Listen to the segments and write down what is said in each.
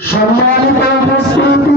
সম্মানিত উপস্থিতি।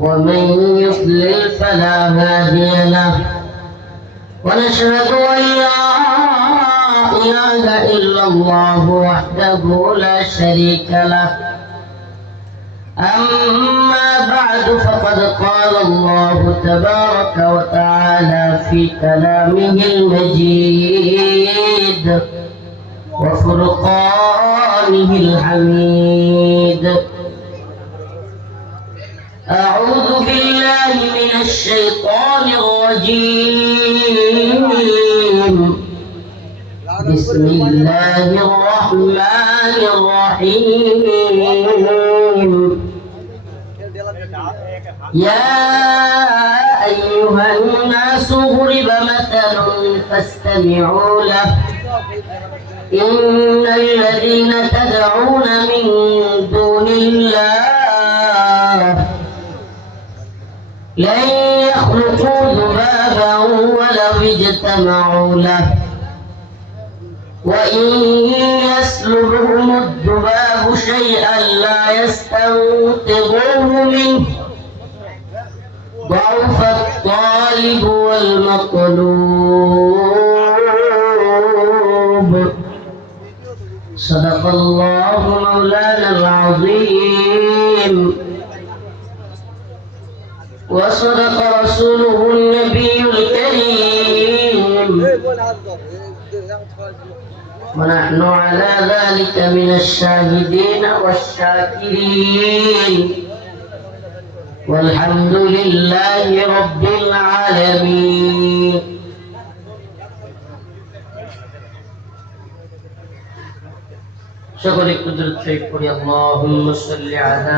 ومن يضلل فلا هادي له. ونشهد أن لا إله إلا الله وحده لا شريك له. أما بعد فقد قال الله تبارك وتعالى في كلامه المجيد وفرقانه الحميد. أعوذ بالله من الشيطان الرجيم. بسم الله الرحمن الرحيم. يا أيها الناس ضرب مثل فاستمعوا له. إن الذين تدعون من دون الله لن يخلقوا ذبابا ولو اجتمعوا له. وإن يسلبهم الذباب شيئا لا يستنقذوه منه. ضعف الطالب والمطلوب. صدق الله مولانا العظيم. وصدق رسوله النبي الكريم ونحن على ذلك من الشاهدين والشاكرين والحمد لله رب العالمين সকলে কুদরত থেকে পড়ি আল্লাহুম্মা সাল্লি আলা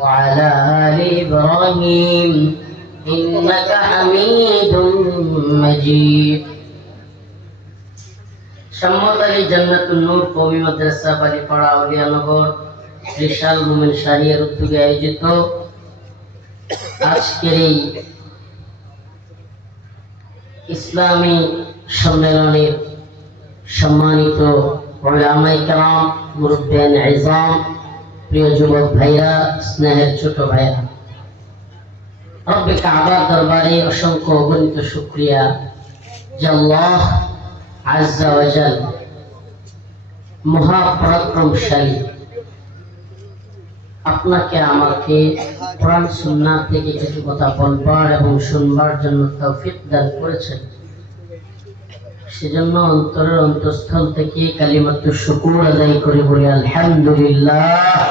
وعلى آل إبراهيم إنك حميد مجيد সম্মত আলী জান্নাতুল নূর কবি মাদ্রাসা বালিপাড়া আউলিয়ানগর ত্রিশাল মোমেন শাহিয়ার উদ্যোগে আয়োজিত আজকের এই ইসলামী সম্মেলনের সম্মানিত ওলামাই কালাম মুরব্বিয়ান ইজাম প্রিয় যুবক ভাইরা, স্নেহের ছোট ভাইরা, রব্বে কাবার দরবারে অসংখ্য অগণিত শুক্রিয়া যে আল্লাহ ওয়াজাল মহাপরাক্রমশালী আপনাকে, আমাকে কোরআন, সুন্নাহ থেকে কিছু কথা বলবার এবং শুনবার জন্য তৌফিক দান করেছেন। সেজন্য অন্তরের অন্তঃস্থল থেকে কালিমাত্র শুকুর আদায় করে বলি, আলহামদুলিল্লাহ।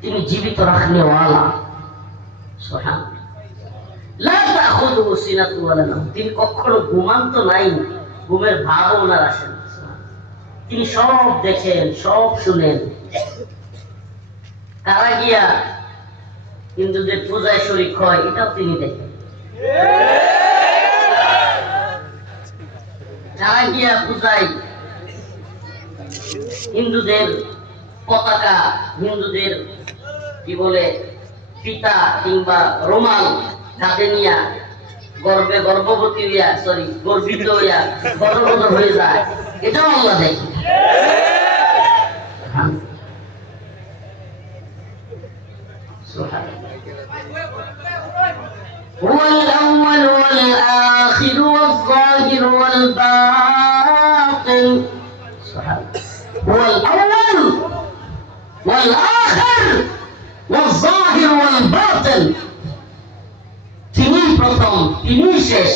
তিনি জীবিত রাখনেওয়ালা সুবহানাল্লাহ লা তাখুযুহু সিনাতু ওয়ালা নাওম তিনি কখনো ঘুমান তো নাই, ঘুমের ভাবও ওনার আসে না। তিনি সব দেখেন, সব শুনেন। কারা গিয়া হিন্দুদের পূজায় শরিক হয়, এটাও তিনি দেখেন। হিন্দুদের পতাকা হিন্দুদের কি বলে পিতা কিংবা রোমাল হাতে নিয়া গর্বে গর্ভবতী হইয়া সরি গর্বিত হইয়া গর্ভবত হয়ে যায় এটাও আল্লাহ দেখে هو الأول والآخر والظاهر والباطن سبحانه هو الأول والآخر والظاهر والباطن তিনি প্রথম তিনি শেষ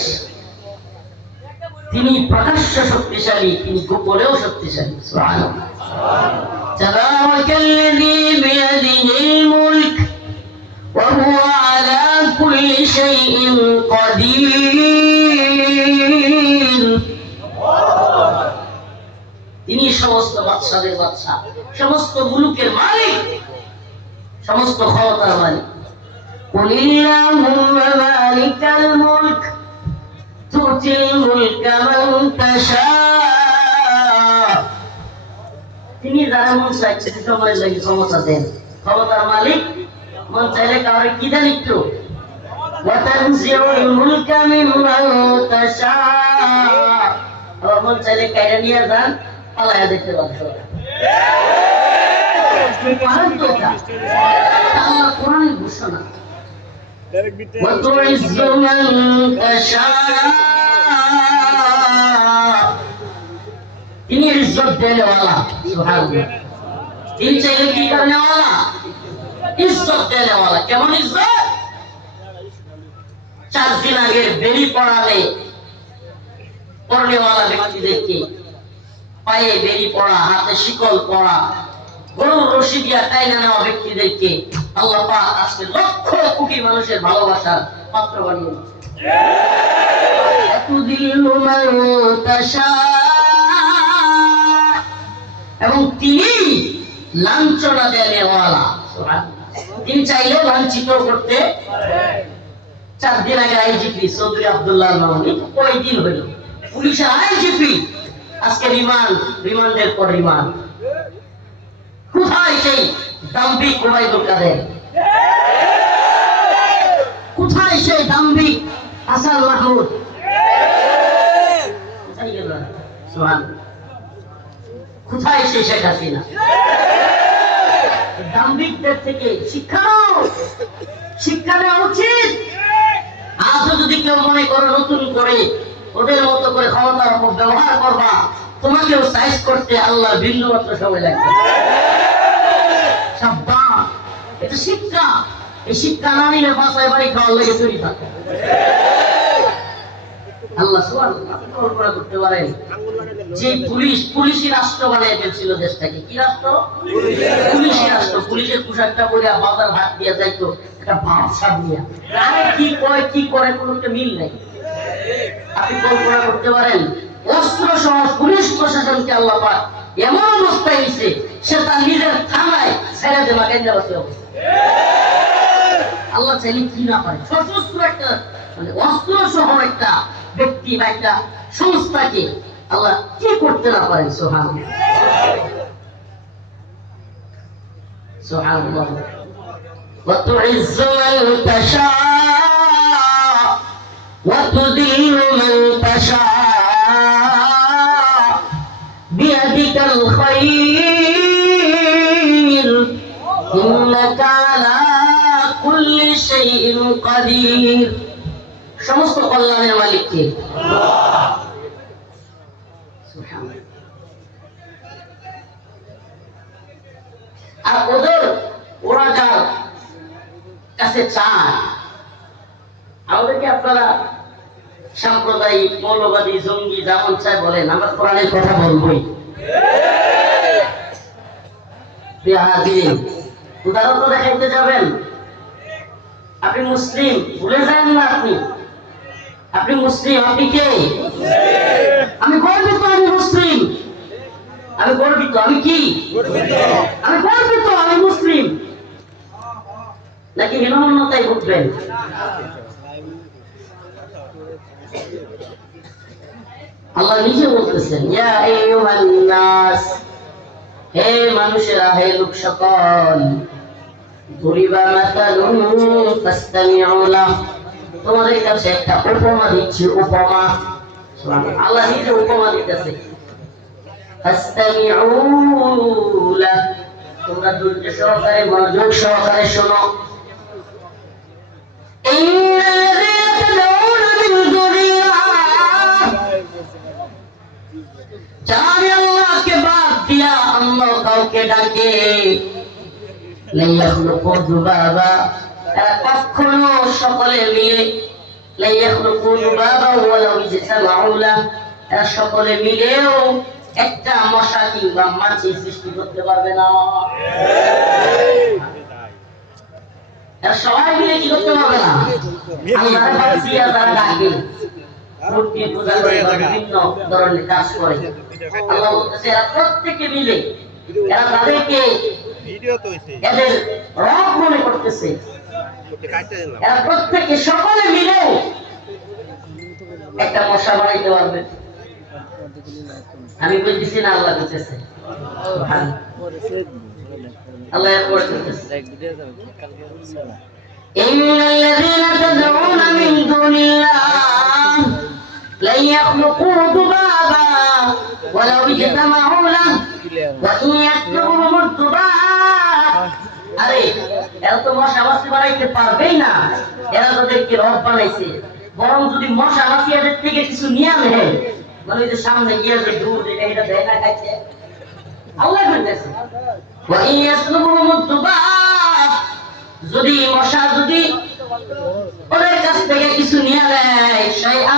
তিনি প্রকাশ্য শক্তিশালী তিনি গোপনেও শক্তিশালী সুবহানাল্লাহ تبارك الذي بيده الملك وهو على كل شيء قدير তিনি সমস্ত বাদশাদের বাদশা সমস্ত মুলুকের মালিক সমস্ত ক্ষমতার মালিক قل اللهم مالك الملك تؤتي الملك من تشاء তিনি যারা মন চাইছে সময় লাগে ক্ষমতা দেন ক্ষমতার মালিক মন চাইলে কাউরে কি দেন একটু وتنزع الملك ممن تشاء আবার মন চাইলে কাইরা নিয়ে যান পালায়া দেখতে পাচ্ছ পারেন তো এটা? এটা আল্লাহ কোরআনের ঘোষণা وتعز من تشاء তিনি ইজ্জত দেনেওয়ালা সুবহানাল্লাহ তিনি চাইলে কি করনেওয়ালা ইজ্জত দেনেওয়ালা কেমন ইজ্জত চার দিন আগে বেরি পড়ালে পড়নেওয়ালা ব্যক্তিদেরকে পায়ে বেরি পড়া, হাতে শিকল পড়া, গরুর রশি দিয়া টাইনা নেওয়া ব্যক্তিদেরকে আল্লাহ আজকে লক্ষ কোটি মানুষের ভালোবাসার পাত্র বানিয়ে। এবং তিনি লাঞ্ছনা দেনেওয়ালা তিনি চাইলেও লাঞ্ছিত করতে চার দিন আগে আইজিপি চৌধুরী আব্দুল্লাহ মামনি কয়দিন হইল। পুলিশের আইজিপি আজকে রিমান্ড, রিমান্ডের পর রিমান্ড। কোথায় সেই দাম্ভিক ওবায়দুল কাদের? কোথায় সেই দাম্ভিক হাসান মাহমুদ? কোথায় সেই শেখ হাসিনা? দাম্ভিকদের থেকে শিক্ষা শিক্ষা নেওয়া উচিত। আজও যদি কেউ মনে করে নতুন করে ওদের ক্ষমতার উপর ব্যবহার করবা, তোমাকেও সাইজ করতে আল্লাহ বিন্দু মাত্র সময় লাগবে। এটা শিক্ষা। এই শিক্ষা না নিলে বাসায় বাড়ি খাওয়ার থাকে। যে পুলিশ, পুলিশি রাষ্ট্র বানিয়ে ফেলছিল দেশটাকে। কি রাষ্ট্র? পুলিশি রাষ্ট্র। পুলিশের পোশাকটা পরে বাজার ভাত দিয়ে যাইতো, একটা ভাবসা দিয়া কারে কি কয়, কি করে, কোনো একটা মিল নেই। আপনি কল্পনা করতে পারেন অস্ত্র সহ পুলিশ প্রশাসনকে আল্লাহ পাক এমন অবস্থায় দিছে সে তার নিজের থানায় ছেড়ে দেওয়া কেন্দ্র অবস্থা আল্লাহ চাইলে কি না পারে সশস্ত্র একটা মানে অস্ত্র সহ একটা ব্যক্তি বা একটা সংস্থাকে আল্লাহ কি করতে না পারেন সোহান সোহান وتعز من تشاء وتذل কাদির। সমস্ত কল্যাণের মালিক কে আর ওদের, ওরা যার কাছে চান আমাদেরকে আপনারা সাম্প্রদায়িক, মৌলবাদী, জঙ্গি যেমন চাই বলেন, আমরা কোরআনের কথা বলবই। উদাহরণ তো দেখাইতে যাবেন। আপনি মুসলিম, ভুলে যান না আপনি। আপনি মুসলিম, আপনি কে? আমি গর্বিত আমি মুসলিম। আমি গর্বিত, আমি কি? আমি গর্বিত, আমি মুসলিম। নাকি হীনমন্যতায় ভুগবেন? আল্লাহ নিজে বলতেছেন, ইয়া আইয়ুহান হে মানুষেরা, হে লোক সকল দুরিবা মাতালুন ফাস্তামিউ লাহ তোমাদের কাছে একটা উপমা দিচ্ছি উপমা আল্লাহ নিজে উপমা দিতেছে ফাস্তামিউ লাহ তোমরা ধৈর্য সহকারে মনোযোগ সহকারে শোনো إن الذين تدعون من دون الله যারা আল্লাহকে বাদ দিয়া অন্য কাউকে ডাকে লাইয়াখলুকু যুবাবা এরা কখনো সকলে মিলে লাইয়াখলুকু যুবাবা ওয়ালাউ ইজতামাউ লাহ। সকলে মিলেও একটা মশা কিংবা মাছি সৃষ্টি করতে পারবে না। সবাই মিলে কি করতে পারবে না? আল্লাহর বাদ দিয়া যারা মূর্তি পূজা করে বিভিন্ন ধরনের কাজ করে। আল্লাহ বলতেছে, এরা প্রত্যেকে মিলে, এরা তাদেরকে ভিডিও তো হইছে এদের রব মনে করতেছে ওকে কাটতে দিলাম এরা প্রত্যেকে সকলে মিলে একটা মশা বানাইতে পারবে আমি বলতেছি না আল্লাহ বলতেছে আল্লাহ এরপরে বলতেছে إن الذين تدعون من دون الله لن يخلقوا ذبابا ولو اجتمعوا له وإن يسلبهم الذباب আরে এরা তো মশা মাছি বানাইতে পারবেই না এরা তাদেরকে রব বানাইছে বরং যদি মশা মাছি এদের থেকে কিছু নিয়ে আনে মানে ওই যে সামনে গিয়ে যে দুধ এটা এটা দেয় না খাইছে আল্লাহ বলতেছে وإن يسلبهم الذباب যদি মশা যদি ওদের কাছ থেকে কিছু নিয়ে নেয় শাইআ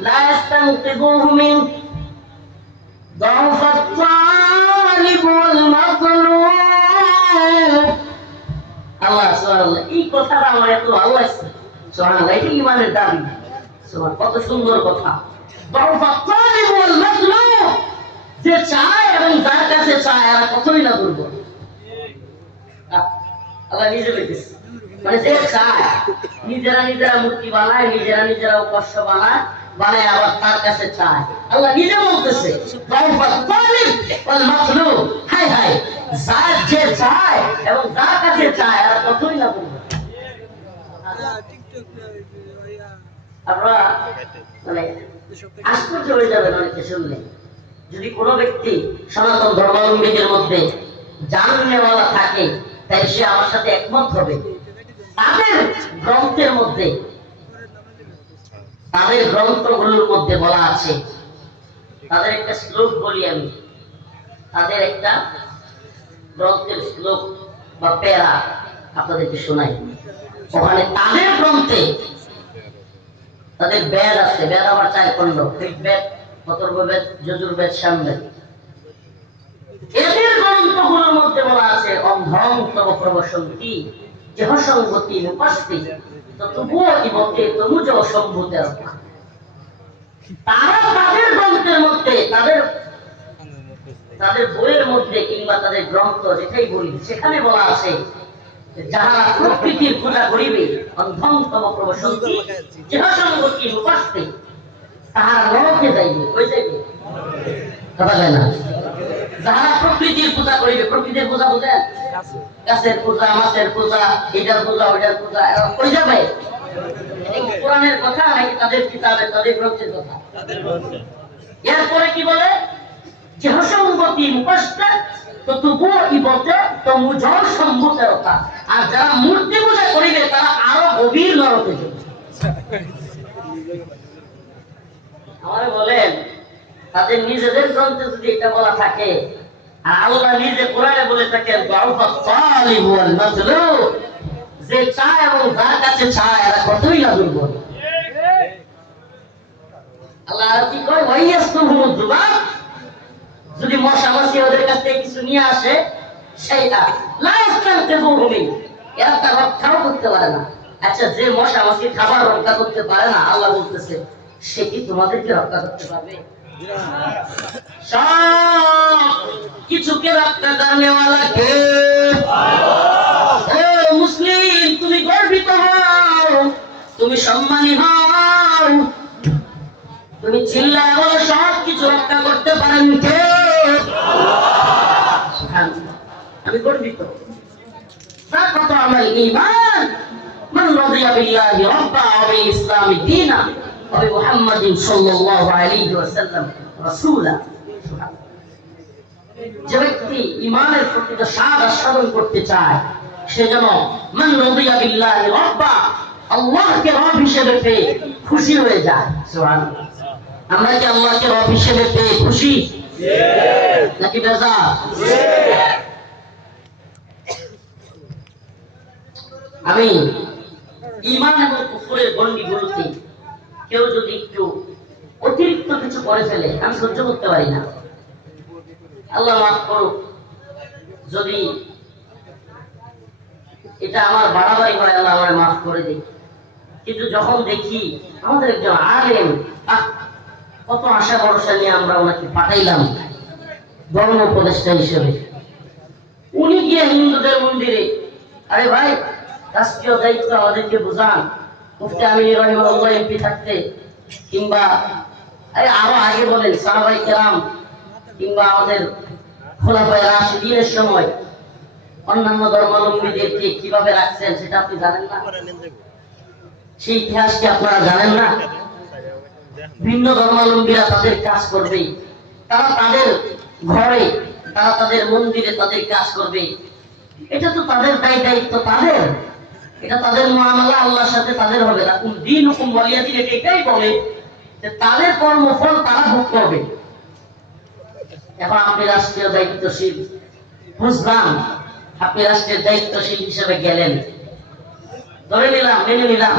لا يستنقذوه منه ضعف الطالب والمطلوب আল্লাহ সুবহানাল্লাহ এই কথাটা আমার এত ভালো লাগছে সুবহানাল্লাহ এটা ইমানের দাবি সুবহান কত সুন্দর কথা ضعف الطالب والمطلوب যে চায় এবং যার কাছে চায় এরা কতই না দুর্বল আহ, আল্লাহ নিজে বলতেছে মানে যে চায় নিজেরা নিজেরা মূর্তি বানায় নিজেরা নিজেরা উপাস্য বানায় বানায় আবার তার কাছে চায়। আল্লাহ নিজে বলতেছে। হায় যদি কোনো ব্যক্তি সনাতন ধর্মাবলম্বীদের মধ্যে জাননেওয়ালা থাকে তাই সে আমার সাথে একমত হবে। তাদের গ্রন্থের মধ্যে তাদের গ্রন্থগুলোর মধ্যে বলা আছে। তাদের একটা শ্লোক বলি আমি। তাদের একটা গ্রন্থের শ্লোক বা প্যারা আপনাদেরকে শোনাই। ওখানে তাদের গ্রন্থে তাদের বেদ আছে। বেদ আমার চার খণ্ড। ঋগ্বেদ, অথর্ববেদ, যজুর্বেদ সামবেদ এদের গ্রন্থগুলোর মধ্যে বলা আছে অন্ধং তব প্রবসন্তি যেহ সঙ্গতি উপস্থিত তবুও ইবতে তনুজ সম্ভূতের তারা তাদের গ্রন্থের মধ্যে, তাদের তাদের বইয়ের মধ্যে কিংবা তাদের গ্রন্থ যেটাই বলি, সেখানে বলা আছে যে যাহারা প্রকৃতির পূজা করিবে অন্ধমতম প্রবসন্তি, যেহ সঙ্গতি উপস্থিত তাহারা নরকে যাইবে, কই যাইবে? কথা যায় না। যাহারা প্রকৃতির পূজা করিবে, প্রকৃতির পূজা বুঝেন? গাছের পূজা, মাছের পূজা এটার পূজা, ওইটার পূজা যাবে? কোরআনের কথা নাকি তাদের কিতাবে তাদের গ্রন্থের কথা। এরপরে কি বলে? যে তো তো আর যারা মূর্তি পূজা করিবে, তারা আরও গভীর নরকে যাবে। বলেন তাদের নিজেদের গ্রন্থে যদি এটা বলা থাকে, আর আল্লাহ নিজে কোরআনে বলে থাকেন যে এবং কাছে এরা কতই না দুর্বল। আল্লাহ কি কয়? যদি মশা মাছি ওদের কাছ থেকে কিছু নিয়ে আসে, সেইটা, লা ইস্তানকিযুহু মিন। এরা তা রক্ষাও করতে পারে না। আচ্ছা যে মশা মাছি খাবার রক্ষা করতে পারে না, আল্লাহ বলতেছে, সে কি তোমাদেরকে রক্ষা করতে পারবে? সব কিছুকে রক্ষা করনে কে? মুসলিম, তুমি গর্বিত হও, তুমি সম্মানী হও। তুমি চিল্লায় বলো, সব কিছু রক্ষা করতে পারেন কে। আমি গর্বিত। সাকাত আমার ঈমান মান রাদিয়া বিল্লাহি রাব্বা ওয়া বিল যে ব্যক্তি ইমানের প্রকৃত স্বাদ আস্বাদন করতে চায় সে যেন মান রাদিয়া বিল্লাহি রাব্বা আল্লাহকে রব হিসেবে পেয়ে খুশি হয়ে যায়। আমরা কি আল্লাহকে রব হিসেবে পেয়ে খুশি? নাকি বেজার আমি ইমান এবং কুফরের গন্ডিগুলোতে কেউ যদি একটু অতিরিক্ত কিছু করে ফেলে, আমি সহ্য করতে পারি না। আল্লাহ মাফ করুক, যদি এটা আমার বাড়াবাড়ি হয় আল্লাহ আমার মাফ করে দিই কিন্তু যখন দেখি আমাদের একজন আলেম কত আশা ভরসা নিয়ে আমরা ওনাকে পাঠাইলাম ধর্ম উপদেষ্টা হিসেবে। উনি গিয়ে হিন্দুদের মন্দিরে, আরে ভাই, রাষ্ট্রীয় দায়িত্ব আমাদেরকে বুঝান মুফতি আমির এমপি থাকতে, কিংবা, আরে আরও আগে বলেন, সাহাবাই কেরাম, কিংবা আমাদের সময় অন্যান্য ধর্মাবলম্বীদেরকে কীভাবে রাখছেন সেটা আপনি জানেন না? সেই আপনারা জানেন না? ভিন্ন ধর্মাবলম্বীরা তাদের কাজ করবে তারা তাদের ঘরে, তারা তাদের মন্দিরে তাদের কাজ করবে এটা তো তাদের দায় দায়িত্ব, তাদের এটা তাদের মহামালা আল্লাহর সাথে তাদের হবে না। কোন দিন হুকুম বলিয়া দিন এটা এটাই বলে যে তাদের কর্মফল তারা ভোগ করবে। এখন আপনি রাষ্ট্রীয় দায়িত্বশীল, বুঝলাম, আপনি রাষ্ট্রের দায়িত্বশীল হিসেবে গেলেন। ধরে নিলাম, মেনে নিলাম,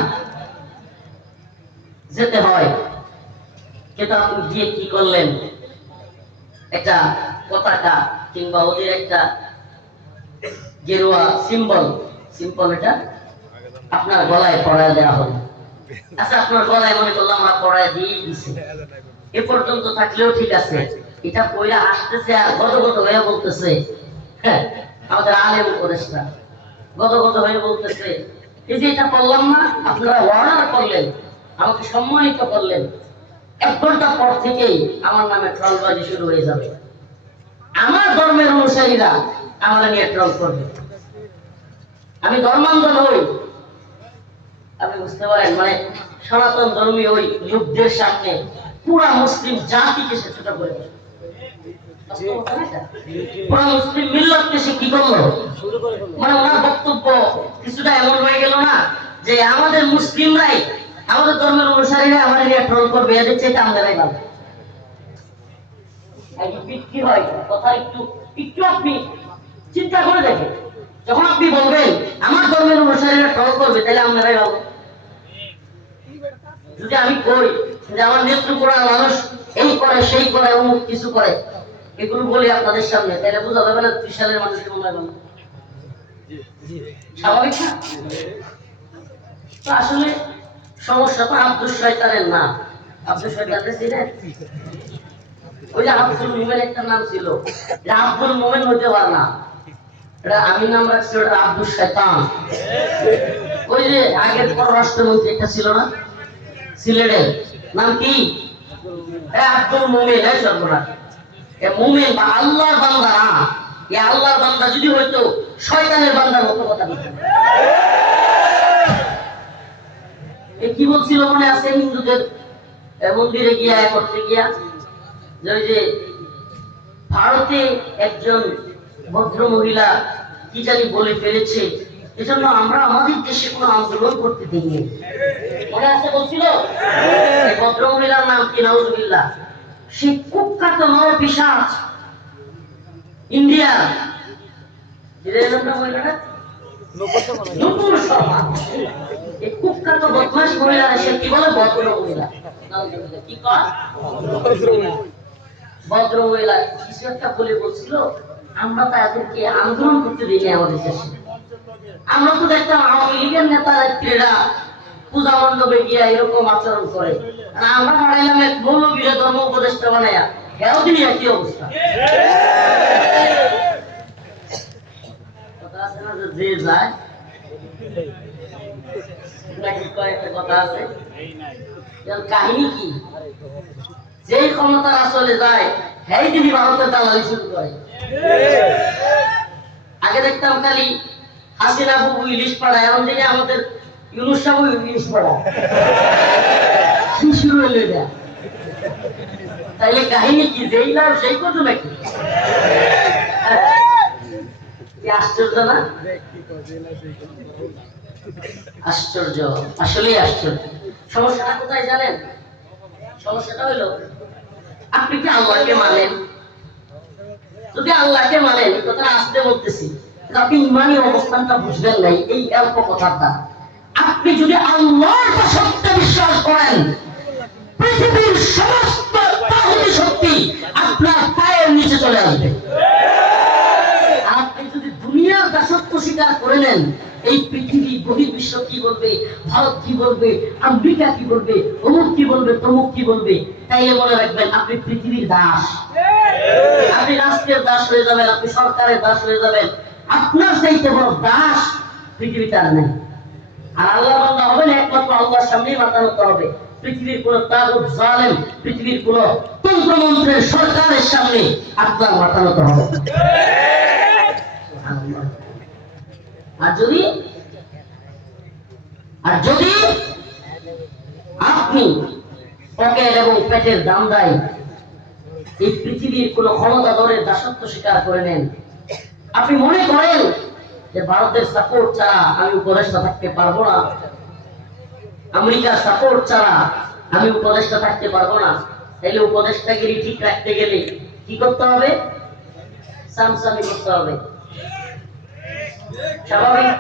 যেতে হয়। কিন্তু আপনি গিয়ে কি করলেন? একটা পতাকা কিংবা ওদের একটা গেরুয়া সিম্বল সিম্বল এটা? আপনার গলায় পড়ায় দেওয়া হলো আচ্ছা আপনার গলায় মনে করলাম আমরা পড়ায় দিয়ে দিছি। এ পর্যন্ত থাকলেও ঠিক আছে। এটা পয়লা আসতেছে আর গদগদ হয়ে বলতেছে। হ্যাঁ আমাদের আলেম উপদেশটা গদগদ হয়ে বলতেছে, এই যে এটা করলাম না, আপনারা অর্ডার করলেন, আমাকে সম্মানিত করলেন। এক ঘণ্টা পর থেকেই আমার নামে ট্রলবাজি শুরু হয়ে যাবে। আমার ধর্মের অনুসারীরা আমার নিয়ে ট্রল করবে। আমি ধর্মান্ধ নই আপনি বুঝতে পারেন মানে সনাতন ধর্মীয় ওই যুদ্ধের সামনে পুরা মুসলিম জাতিকে সে ছোট করে দেয়। বাস্তবতা না এটা? পুরা মুসলিম মিল্লাতকে সে কি করল? মানে ওনার বক্তব্য কিছুটা এমন হয়ে গেল না যে আমাদের মুসলিমরাই আমাদের ধর্মের অনুসারীরা আমাদের ট্রল করবে এদের চেয়ে আমাদেরাই ভালো। হয়? কথা একটু একটু আপনি চিন্তা করে দেখেন। যখন আপনি বলবেন আমার ধর্মের অনুসারীরা ট্রল করবে তাহলে আপনারাই ভালো। যদি আমি কই যে আমার নেতৃত্বরা মানুষ এই করে, সেই করে, অমুক কিছু করে। এগুলো বলি আপনাদের সামনে, তাহলে বোঝা যাবে না ত্রিশালের মানুষের মনে স্বাভাবিক না? আসলে সমস্যা তো আব্দুল শয়তানের না আব্দুল শয়তানের ওই যে আব্দুল মোমেন একটা নাম ছিল। এটা আব্দুল মোমেন হতে পারে না। এটা আমি নাম রাখছি, ওটা আব্দুল শয়তান। ওই যে আগের পররাষ্ট্রমন্ত্রী একটা ছিল না? সিলেটের। নাম কি? আব্দুল মোমেন এই সর্বনাশ। এ মোমেন বা আল্লাহর বান্দা না। এ আল্লাহর বান্দা যদি হইতো, শয়তানের বান্দার মতো কথা এ কি বলছিল মনে আছে হিন্দুদের? মন্দিরে গিয়া করতে গিয়া, যে ওই যে ভারতে একজন ভদ্র মহিলা কি জানি বলে ফেলেছে এজন্য আমরা আমাদের দেশে কোনো আন্দোলন করতে দিইনি। মনে আছে বলছিল? এই ভদ্র মহিলার নাম কি? সে কুখ্যাত নর পিসাচ ইন্ডিয়া মহিলাটা নুপুর শর্মা। এই কুখ্যাত বদমাস মহিলারা সে কি বলে? ভদ্র মহিলা কি কয়? ভদ্র মহিলা কিছু একটা বলে বলছিল। আমরা তাদেরকে আন্দোলন করতে দিইনি আমাদের দেশে। আমরা তো দেখতাম আওয়ামী লীগের নেতা ক্রীড়া পূজা মণ্ডপে গিয়া এরকম আচরণ করে। আমরা হারাইলাম এক মৌলবীরা ধর্ম উপদেষ্টা বানাইয়া। হেও দিনই একই অবস্থা? তিনি আগে দেখতাম খালি হাসিনা বাবু ইলিশ পাড়া এখন থেকে আমাদের ইউনুস সাবু ইলিশ পাড়া কি শুরু হলো এটা তাইলে কাহিনী কি? যেই লাভ সেই কত নাকি। আশ্চর্য না? আশ্চর্য, আসলেই আশ্চর্য। সমস্যাটা কোথায় জানেন? সমস্যাটা হলো, আপনি কি আল্লাহকে মানেন? যদি আল্লাহকে মানেন কথা আসতে বলতেছি। আপনি ইমানি অবস্থানটা বুঝবেন নাই, এই অল্প কথাটা। আপনি যদি আল্লাহর সত্যে বিশ্বাস করেন, পৃথিবীর সমস্ত তাহুতি শক্তি আপনার পায়ের নিচে চলে আসবে। আপনি যদি দুনিয়ার দাসত্ব স্বীকার করে নেন, এই পৃথিবী বহির্বিশ্ব কি বলবে, ভারত কি বলবে, আমেরিকা কি বলবে, অমুক কি বলবে, তমুক কি বলবে, তাইলে মনে রাখবেন আপনি পৃথিবীর দাস। আপনি রাষ্ট্রের দাস হয়ে যাবেন, আপনি সরকারের দাস হয়ে যাবেন। আপনার চাইতে বড় দাস পৃথিবীতে আর নেই। আর আল্লাহ বান্দা হবেন একমাত্র আল্লাহর সামনেই মাথা নত হবে। পৃথিবীর কোন তাগুত, জালেম, পৃথিবীর কোন তন্ত্রমন্ত্রের সরকারের সামনে আপনার মাথা নত হবে। আর যদি আর যদি আপনি পকেট এবং পেটের দাম দেয়, এই পৃথিবীর কোন ক্ষমতা দরের দাসত্ব স্বীকার করে নেন আপনি মনে করেন যে ভারতের সাপোর্ট ছাড়া আমি উপদেষ্টা থাকতে পারব না? আমেরিকার সাপোর্ট ছাড়া আমি উপদেষ্টা থাকতে পারব না? তাইলে উপদেষ্টাগিরি ঠিক রাখতে গেলে কি করতে হবে? সামসামি করতে হবে। স্বাভাবিক।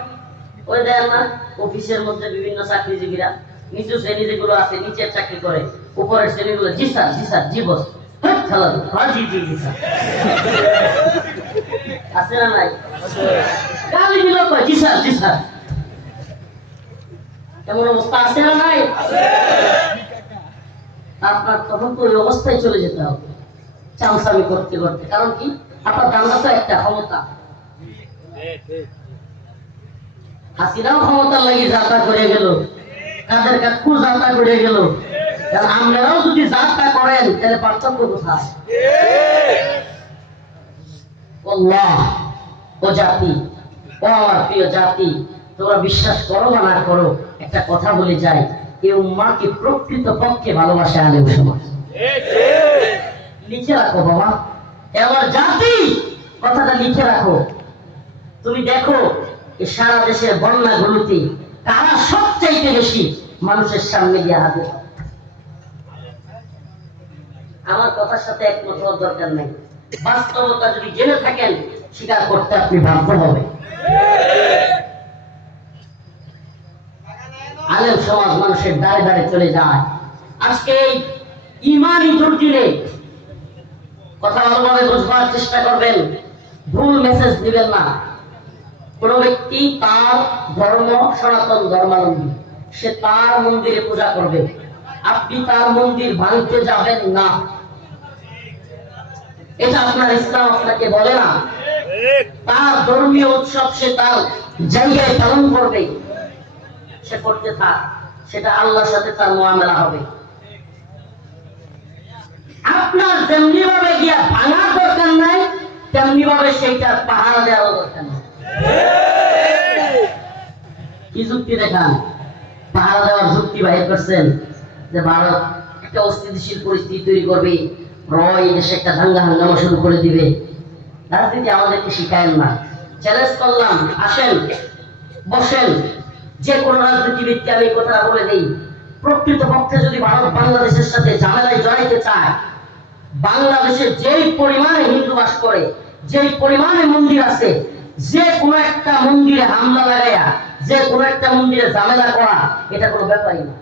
ওই দেন না, অফিসের মধ্যে বিভিন্ন চাকরিজীবীরা, নিচু শ্রেণি যেগুলো আছে, নিচের চাকরি করে, উপরের শ্রেণীগুলো, জি স্যার জি স্যার, জি বস খেলা জি জি জি, স্যার। আছে না নাই? গালি দিল কয় জি স্যার জি স্যার। এমন অবস্থা আছে না নাই? আপনার তখন তো ওই অবস্থায় চলে যেতে হবে। চামচামি করতে করতে। কারণ কি? আপনার দাঙ্গা তো একটা ক্ষমতা। হাসিনাও ক্ষমতা লাগি যাত্রা করে গেল। কাদের কাকু যাত্রা করে গেল। আপনারাও যদি যাত্রা করেন তাহলে পার্থক্য কোথায়? আল্লাহ ও জাতি, ও প্রিয় জাতি, তোমরা বিশ্বাস করো বা না করো, একটা কথা বলে যাই, এই উম্মাকে প্রকৃত পক্ষে ভালোবাসে আলেম সমাজ। লিখে রাখো বাবা। এ আমার জাতি, কথাটা লিখে রাখো। তুমি দেখো সারা দেশের বন্যাগুলোতে কারা সবচাইতে বেশি মানুষের সামনে গিয়ে হাতে আমার কথার সাথে একমত হওয়ার দরকার নেই। বাস্তবতা যদি জেনে থাকেন স্বীকার করতে আপনি বাধ্য হবে আলেম সমাজ মানুষের দাঁড়ে দাঁড়ে চলে যায়। আজকে এই ইমানই দুর্দিনে কথা ভালোভাবে বুঝবার চেষ্টা করবেন, ভুল মেসেজ দিবেন না। কোন ব্যক্তি তার ধর্ম সনাতন ধর্মাবলম্বী সে তার মন্দিরে পূজা করবে। আপনি তার মন্দির ভাঙতে যাবেন না। এটা আপনার ইসলাম, আপনাকে বলে না। তার ধর্মীয় উৎসব সে তার জায়গায় পালন করবে। সে করতে থাক, সেটা আল্লাহর সাথে তার মোয়ামেলা হবে। আপনার যেমনি ভাবে গিয়া ভাঙার দরকার নাই তেমনি ভাবে সেইটা পাহারা দেওয়ার দরকার নাই। কি যুক্তি দেখান? পাহারা দেওয়ার যুক্তি বাহির করছেন যে ভারত একটা অস্থিতিশীল পরিস্থিতি তৈরি করবে। দেশে একটা দাঙ্গা হাঙ্গামা শুরু করে দিবে। রাজনীতি আমাদেরকে শিখায়েন না। চ্যালেঞ্জ করলাম, আসেন, বসেন। যে কোনো রাজনীতিবিদকে আমি এই বলে দিই। প্রকৃত পক্ষে যদি ভারত বাংলাদেশের সাথে ঝামেলায় জড়াইতে চায়, বাংলাদেশে যেই পরিমাণে হিন্দু বাস করে, যেই পরিমাণে মন্দির আছে, যে কোনো একটা মন্দিরে হামলা লাগাইয়া, যে কোনো একটা মন্দিরে ঝামেলা করা, এটা কোনো ব্যাপারই না।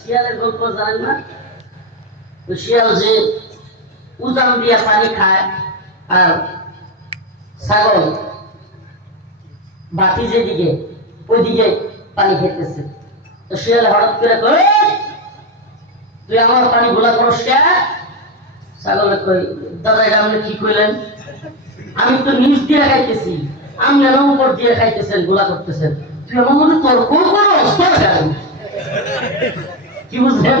শিয়ালের গল্প জানেন না? তো শিয়াল যে উজান দিয়া পানি খায় আর ছাগল বাতি যেদিকে, ওইদিকে পানি খেতেছে। তো শিয়াল হঠাৎ করে তুই আমার পানি গোলা করস ছাগলে কই দাদা, এটা আপনি কি কইলেন? আমি তো নিউজ দিয়ে খাইতেছি আমি না উপর দিয়ে খাইতেছেন, গোলা করতেছেন। তুই আমার মনে তর্ক কি বুঝলেন?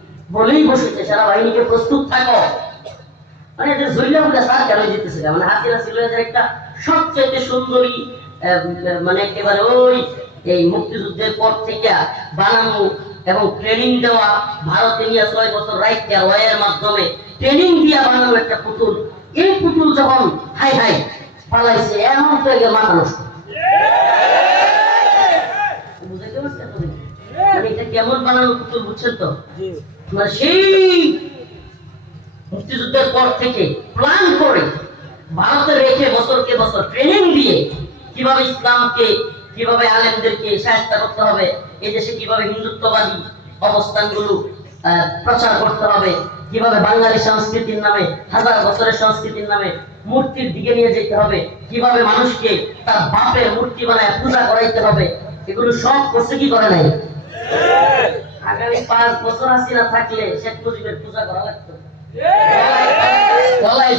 বলেই বসেছে সারা বাহিনীকে প্রস্তুত থাকো। মানে এদের জৈলা বলে স্যার কেন জিতেছে? মানে হাসিনা ছিল একটা সবচেয়ে সুন্দরী মানে একেবারে ওই এই মুক্তিযুদ্ধের পর থেকে বানানো এবং ট্রেনিং দেওয়া ভারতে নিয়ে ছয় বছর রাইটকে ওয়ের মাধ্যমে ট্রেনিং দিয়া বানানো একটা পুতুল। এই পুতুল যখন হাই হাই পালাইছে, এমন তো মাথা তো? মানে কেমন বানানো পুতুল, বুঝছেন তো? সেই মুক্তিযুদ্ধের পর থেকে প্ল্যান করে ভারতে রেখে বছরকে বছর ট্রেনিং দিয়ে কীভাবে ইসলামকে, কীভাবে আলেমদেরকে সাহায্য করতে হবে কীভাবে হিন্দুত্ববাদী অবস্থানগুলো প্রচার করতে হবে, কীভাবে বাঙালি সংস্কৃতির নামে, হাজার বছরের সংস্কৃতির নামে মূর্তির দিকে নিয়ে যেতে হবে, কীভাবে মানুষকে তার বাপের মূর্তি বানায় পূজা করাইতে হবে, এগুলো সব করছে কি করে নাই। আগামী পাঁচ বছর হাসিনা থাকলে শেখ মুজিবের পূজা করা লাগতো। গলায়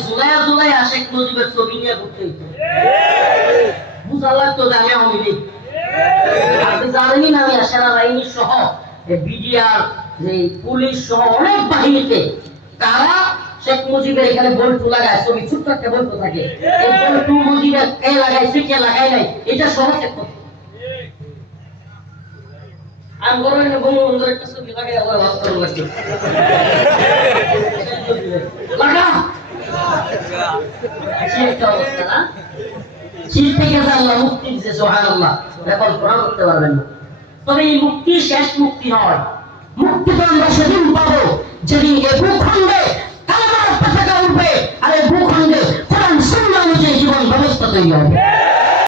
শেখ মুজিবের পুলিশ সহ তারা শেখ মুজিবের এখানে বল্টু লাগায়, ছবি ছোট্ট একটা বল্টু থাকে। এই বল্টু মুজিবের কে লাগাইছে, কে লাগাই নাই, এটা সহ চেক করতো আমি বড় একটা বঙ্গবন্ধুর একটা ছবি লাগাই আবার লাগছে লাগা? তবে এই মুক্তি শেষ মুক্তি নয়। মুক্তি তো আমরা পাবো, যেদিন এ ভূখণ্ডে কালামার পতাকা উঠবে, আর এই ভূখণ্ডে কোরআন জীবন ব্যবস্থা তৈরি হবে।